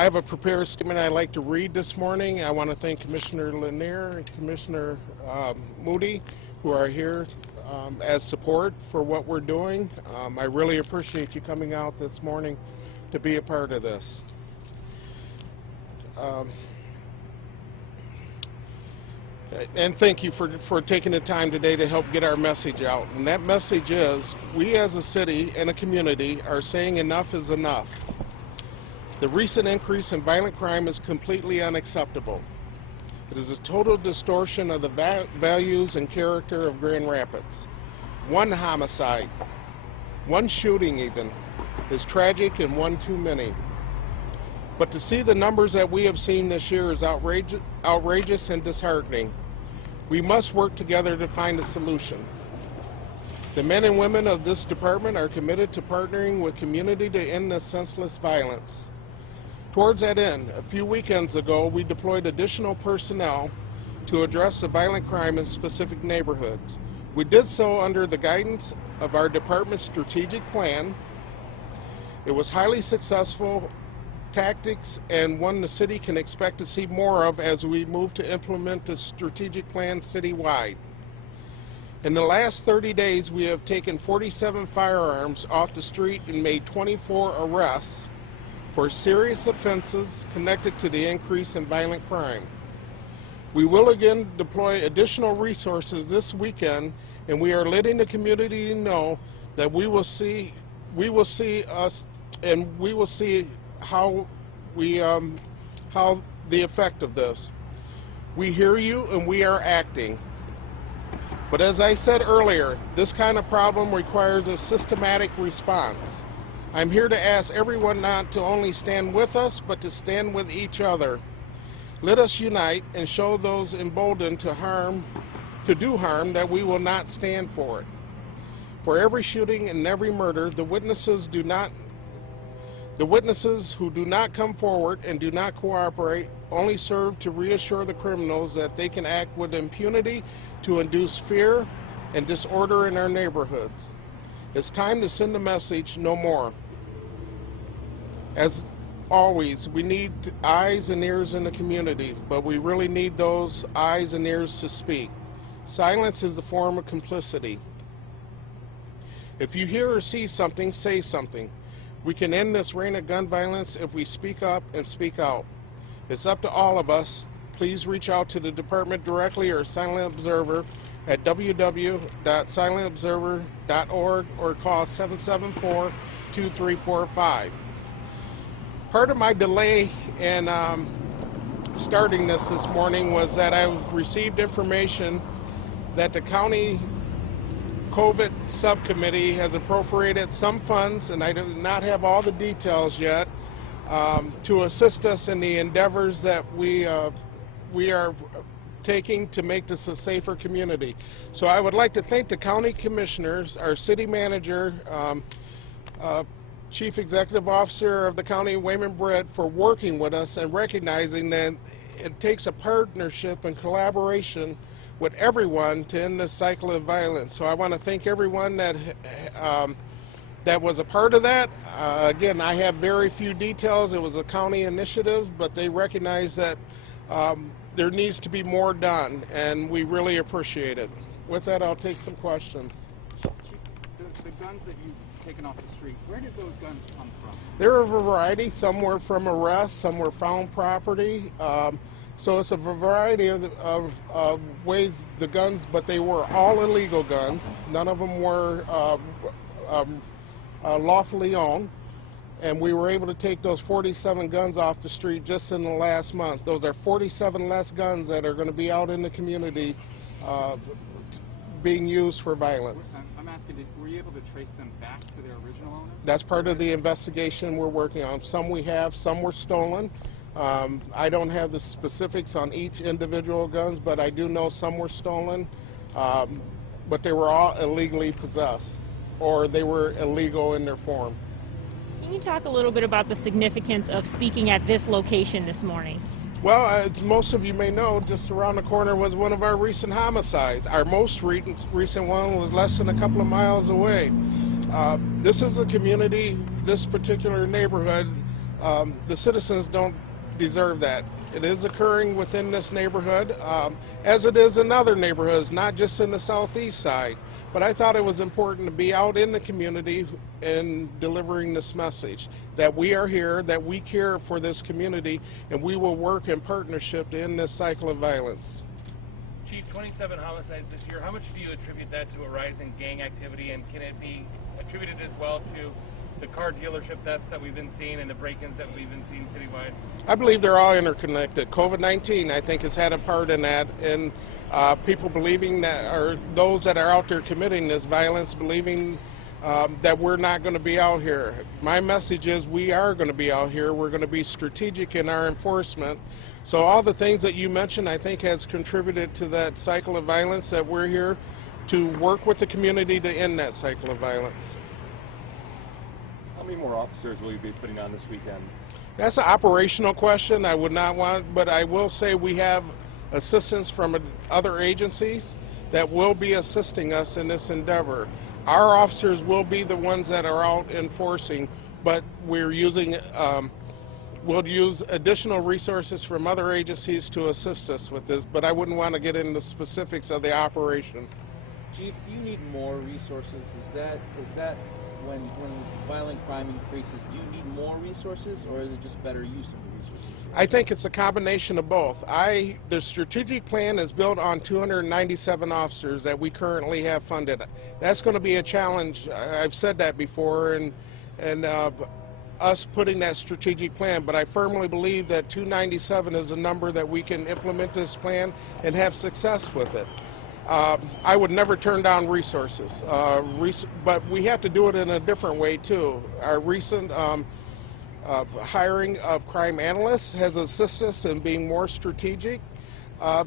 I have a prepared statement I'd like to read this morning. I want to thank Commissioner Lanier and Commissioner Moody, who are here as support for what we're doing. I really appreciate you coming out this morning to be a part of this. And thank you for taking the time today to help get our message out. And that message is, we as a city and a community are saying enough is enough. The recent increase in violent crime is completely unacceptable. It is a total distortion of the values and character of Grand Rapids. One homicide, one shooting even, is tragic and one too many. But to see the numbers that we have seen this year is outrageous and disheartening. We must work together to find a solution. The men and women of this department are committed to partnering with community to end this senseless violence. Towards that end, a few weekends ago, we deployed additional personnel to address the violent crime in specific neighborhoods. We did so under the guidance of our department's strategic plan. It was highly successful tactics and one the city can expect to see more of as we move to implement the strategic plan citywide. In the last 30 days, we have taken 47 firearms off the street and made 24 arrests for serious offenses connected to the increase in violent crime. We will again deploy additional resources this weekend, and we are letting the community know that we will see how the effect of this. We hear you and we are acting. But as I said earlier, this kind of problem requires a systematic response. I'm here to ask everyone not to only stand with us, but to stand with each other. Let us unite and show those emboldened to do harm that we will not stand for it. For every shooting and every murder, the witnesses who do not come forward and do not cooperate only serve to reassure the criminals that they can act with impunity to induce fear and disorder in our neighborhoods. It's time to send the message, no more. As always, we need eyes and ears in the community, but we really need those eyes and ears to speak. Silence is a form of complicity. If you hear or see something, say something. We can end this reign of gun violence if we speak up and speak out. It's up to all of us. Please reach out to the department directly or Silent Observer at www.silentobserver.org or call 774-2345. Part of my delay in starting this morning was that I received information that the county COVID subcommittee has appropriated some funds, and I do not have all the details yet, to assist us in the endeavors that we are taking to make this a safer community. So I would like to thank the county commissioners, our city manager, Chief Executive Officer of the county, Wayman Britt, for working with us and recognizing that it takes a partnership and collaboration with everyone to end this cycle of violence. So I want to thank everyone that was a part of that. Again, I have very few details. It was a county initiative, but they recognize that there needs to be more done, and we really appreciate it. With that, I'll take some questions. Chief, the guns that you've taken off the street, where did those guns come from? There are a variety. Some were from arrests, some were found property. So it's a variety of ways the guns, but they were all illegal guns. None of them were lawfully owned. And we were able to take those 47 guns off the street just in the last month. Those are 47 less guns that are going to be out in the community being used for violence. I'm asking, were you able to trace them back to their original owner? That's part of the investigation we're working on. Some we have, some were stolen. I don't have the specifics on each individual guns, but I do know some were stolen, but they were all illegally possessed, or they were illegal in their form. Can you talk a little bit about the significance of speaking at this location this morning? Well, as most of you may know, just around the corner was one of our recent homicides. Our most recent one was less than a couple of miles away. This is a community, this particular neighborhood, The citizens don't deserve that. It is occurring within this neighborhood, as it is in other neighborhoods, not just in the southeast side. But I thought it was important to be out in the community and delivering this message that we are here, that we care for this community, and we will work in partnership to end this cycle of violence. Chief, 27 homicides this year. How much do you attribute that to a rise in gang activity, and can it be attributed as well to the car dealership thefts that we've been seeing and the break-ins that we've been seeing citywide? I believe they're all interconnected. COVID-19, I think, has had a part in that, and people believing that, or those that are out there committing this violence, believing that we're not going to be out here. My message is we are going to be out here. We're going to be strategic in our enforcement. So all the things that you mentioned, I think, has contributed to that cycle of violence, that we're here to work with the community to end that cycle of violence. How many more officers will you be putting on this weekend? That's an operational question. I would not want, but I will say we have assistance from other agencies that will be assisting us in this endeavor. Our officers will be the ones that are out enforcing, but we're using, we'll use additional resources from other agencies to assist us with this, but I wouldn't want to get into the specifics of the operation. Chief, do you need more resources? Is that when violent crime increases, do you need more resources, or is it just better use of the resources? I think it's a combination of both. The strategic plan is built on 297 officers that we currently have funded. That's going to be a challenge. I've said that before, and us putting that strategic plan, but I firmly believe that 297 is a number that we can implement this plan and have success with it. I would never turn down resources, but we have to do it in a different way too. Our recent hiring of crime analysts has assisted us in being more strategic.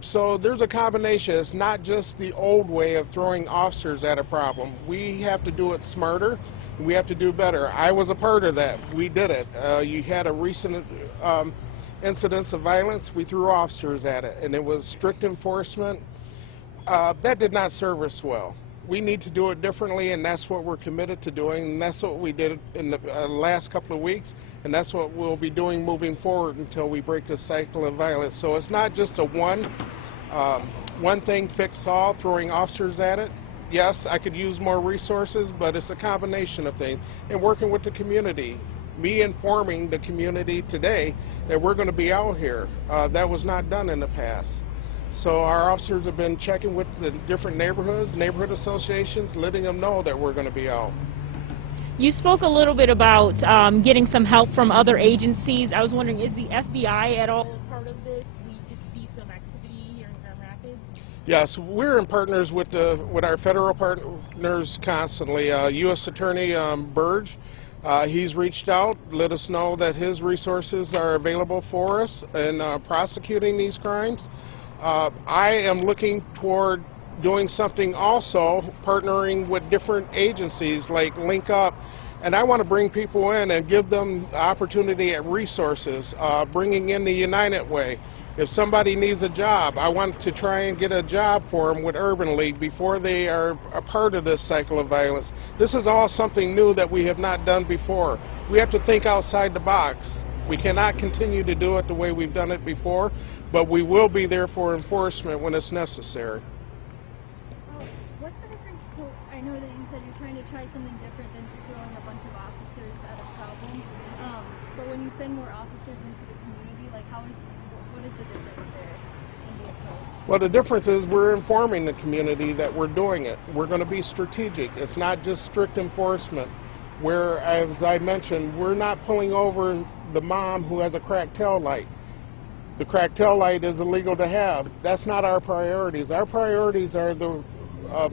So there's a combination. It's not just the old way of throwing officers at a problem. We have to do it smarter. We have to do better. I was a part of that. We did it. You had a recent incidents of violence. We threw officers at it, and it was strict enforcement. That did not serve us well. We need to do it differently, and that's what we're committed to doing, and that's what we did in the last couple of weeks, and that's what we'll be doing moving forward until we break this cycle of violence. So it's not just a one thing fix all, throwing officers at it. Yes, I could use more resources, but it's a combination of things, and working with the community. Me informing the community today that we're going to be out here. That was not done in the past. So our officers have been checking with the different neighborhoods, neighborhood associations, letting them know that we're going to be out. You spoke a little bit about getting some help from other agencies. I was wondering, is the FBI at all part of this? We did see some activity here in Grand Rapids. Yes, we're in partners with our federal partners constantly. U.S. Attorney Burge, he's reached out, let us know that his resources are available for us in prosecuting these crimes. I am looking toward doing something also, partnering with different agencies like Link Up, and I want to bring people in and give them the opportunity at resources, bringing in the United Way. If somebody needs a job, I want to try and get a job for them with Urban League before they are a part of this cycle of violence. This is all something new that we have not done before. We have to think outside the box. We cannot continue to do it the way we've done it before, but we will be there for enforcement when it's necessary. What's the difference? So I know that you said you're trying to try something different than just throwing a bunch of officers at a problem. But when you send more officers into the community, like what is the difference there in the approach? Well, the difference is we're informing the community that we're doing it. We're going to be strategic. It's not just strict enforcement. Where, as I mentioned, we're not pulling over the mom who has a cracked tail light. The cracked tail light is illegal to have. That's not our priorities. Our priorities are the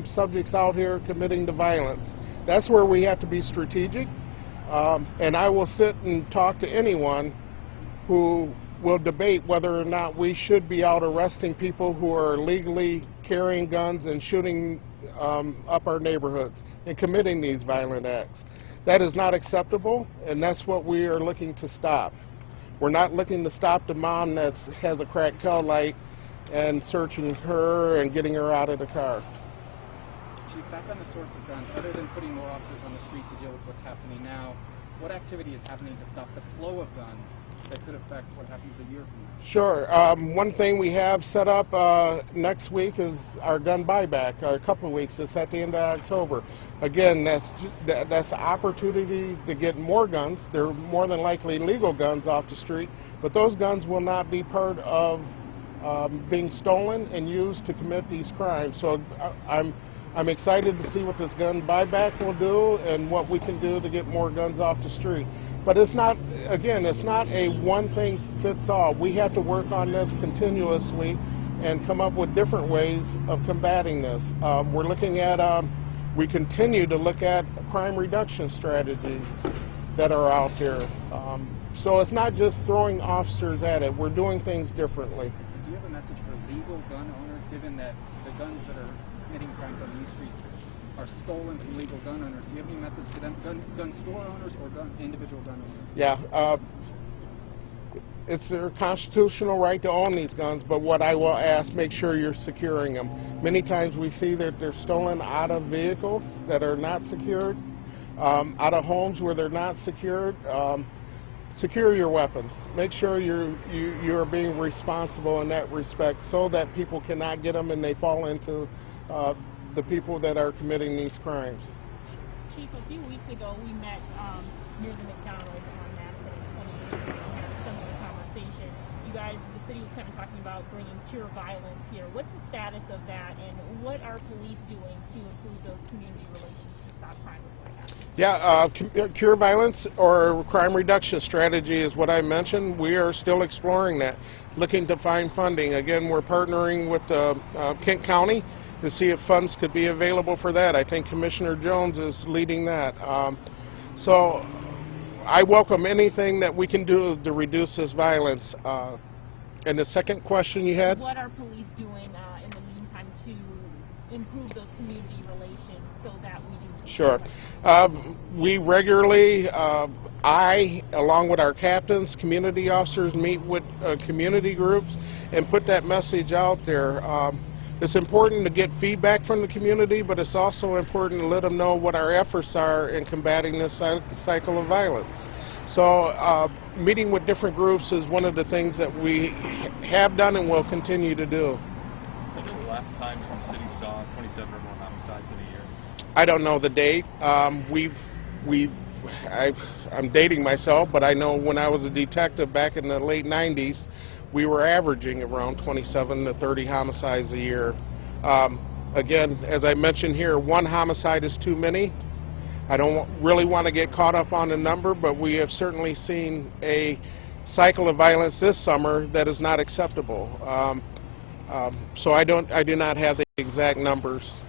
subjects out here committing the violence. That's where we have to be strategic. And I will sit and talk to anyone who will debate whether or not we should be out arresting people who are legally carrying guns and shooting up our neighborhoods and committing these violent acts. That is not acceptable, and that's what we are looking to stop. We're not looking to stop the mom that has a cracked tail light and searching her and getting her out of the car. Chief, back on the source of guns, other than putting more officers on the street to deal with what's happening now, what activity is happening to stop the flow of guns that could affect what happens a year from now? Sure. One thing we have set up next week is our gun buyback. A couple of weeks. It's at the end of October. Again, that's an opportunity to get more guns. They're more than likely legal guns off the street, but those guns will not be part of being stolen and used to commit these crimes. So I'm excited to see what this gun buyback will do and what we can do to get more guns off the street. But it's not, again, it's not a one thing fits all. We have to work on this continuously and come up with different ways of combating this. We're looking at, we continue to look at crime reduction strategies that are out there. So it's not just throwing officers at it. We're doing things differently. Do you have a message for legal gun owners, given that the guns that are committing crimes on these streets are stolen from legal gun owners? Do you have any message to them, gun store owners or individual gun owners? Yeah, it's their constitutional right to own these guns, but what I will ask, make sure you're securing them. Many times we see that they're stolen out of vehicles that are not secured, out of homes where they're not secured. Secure your weapons. Make sure you're being responsible in that respect so that people cannot get them and they fall into the people that are committing these crimes. Chief, a few weeks ago we met near the McDonald's on Madison and 20 years ago and had a similar conversation. You guys, the city was kind of talking about bringing pure violence here. What's the status of that, and what are police doing to improve those community relations to stop crime before it happens? Yeah, cure violence or crime reduction strategy is what I mentioned. We are still exploring that, looking to find funding. Again, we're partnering with Kent County to see if funds could be available for that. I think Commissioner Jones is leading that. So I welcome anything that we can do to reduce this violence. And the second question you had? What are police doing in the meantime to improve those community relations so that we do see Sure. We regularly, I, along with our captains, community officers, meet with community groups and put that message out there. It's important to get feedback from the community, but it's also important to let them know what our efforts are in combating this cycle of violence. So meeting with different groups is one of the things that we have done and will continue to do. When was the last time the city saw 27 or more homicides in a year? I don't know the date. I'm dating myself, but I know when I was a detective back in the late 90s, we were averaging around 27 to 30 homicides a year. Again, as I mentioned here, one homicide is too many. I don't really want to get caught up on the number, but we have certainly seen a cycle of violence this summer that is not acceptable. So I do not have the exact numbers.